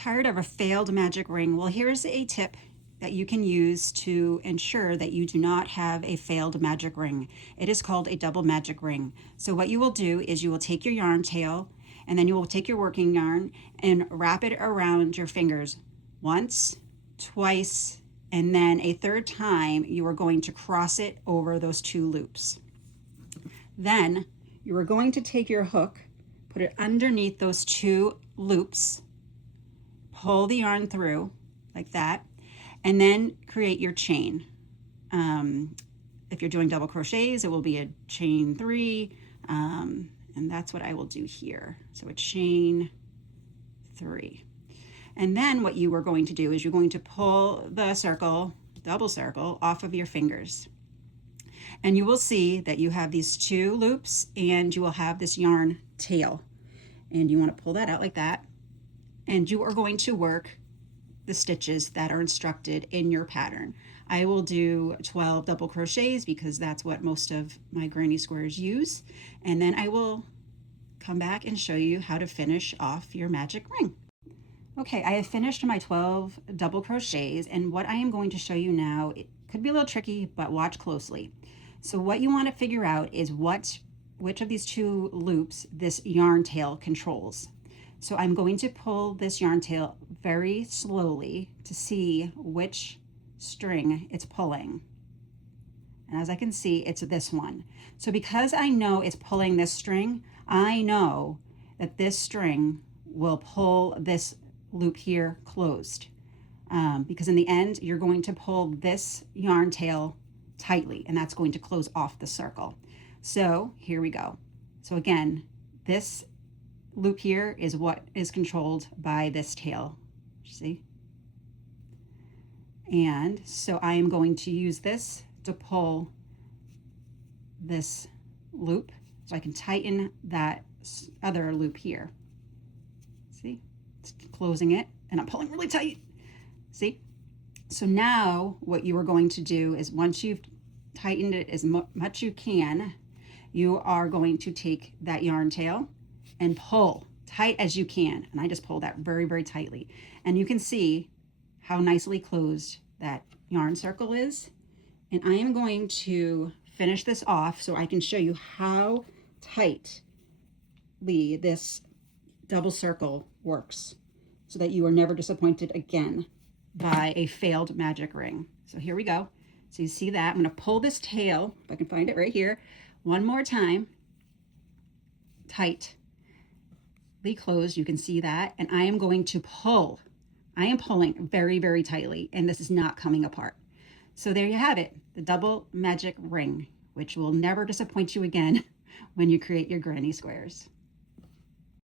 Tired of a failed magic ring? Well, here's a tip that you can use to ensure that you do not have a failed magic ring. It is called a double magic ring. So what you will do is you will take your yarn tail and then you will take your working yarn and wrap it around your fingers once, twice, and then a third time you are going to cross it over those two loops. Then you are going to take your hook, put it underneath those two loops, pull the yarn through like that, and then create your chain. If you're doing double crochets, it will be a chain 3, and that's what I will do here. So a chain 3. And then what you are going to do is you're going to pull the circle, double circle, off of your fingers. And you will see that you have these two loops and you will have this yarn tail. And you want to pull that out like that. And you are going to work the stitches that are instructed in your pattern. I will do 12 double crochets because that's what most of my granny squares use. And then I will come back and show you how to finish off your magic ring. Okay, I have finished my 12 double crochets, and what I am going to show you now, it could be a little tricky, but watch closely. So what you want to figure out is which of these two loops this yarn tail controls. So I'm going to pull this yarn tail very slowly to see which string it's pulling. And as I can see, it's this one. So because I know it's pulling this string, I know that this string will pull this loop here closed. Because in the end, you're going to pull this yarn tail tightly, and that's going to close off the circle. So here we go. So again, this loop here is what is controlled by this tail, see? And so I am going to use this to pull this loop so I can tighten that other loop here. See? It's closing it, and I'm pulling really tight. See? So now what you are going to do is once you've tightened it as much you can, you are going to take that yarn tail and pull tight as you can. And I just pull that very, very tightly. And you can see how nicely closed that yarn circle is. And I am going to finish this off so I can show you how tightly this double circle works so that you are never disappointed again by a failed magic ring. So here we go. So you see that? I'm going to pull this tail, if I can find it right here, one more time, tightly closed. You can see that. And I am going to pull. I am pulling very, very tightly, and this is not coming apart. So there you have it, the double magic ring, which will never disappoint you again when you create your granny squares.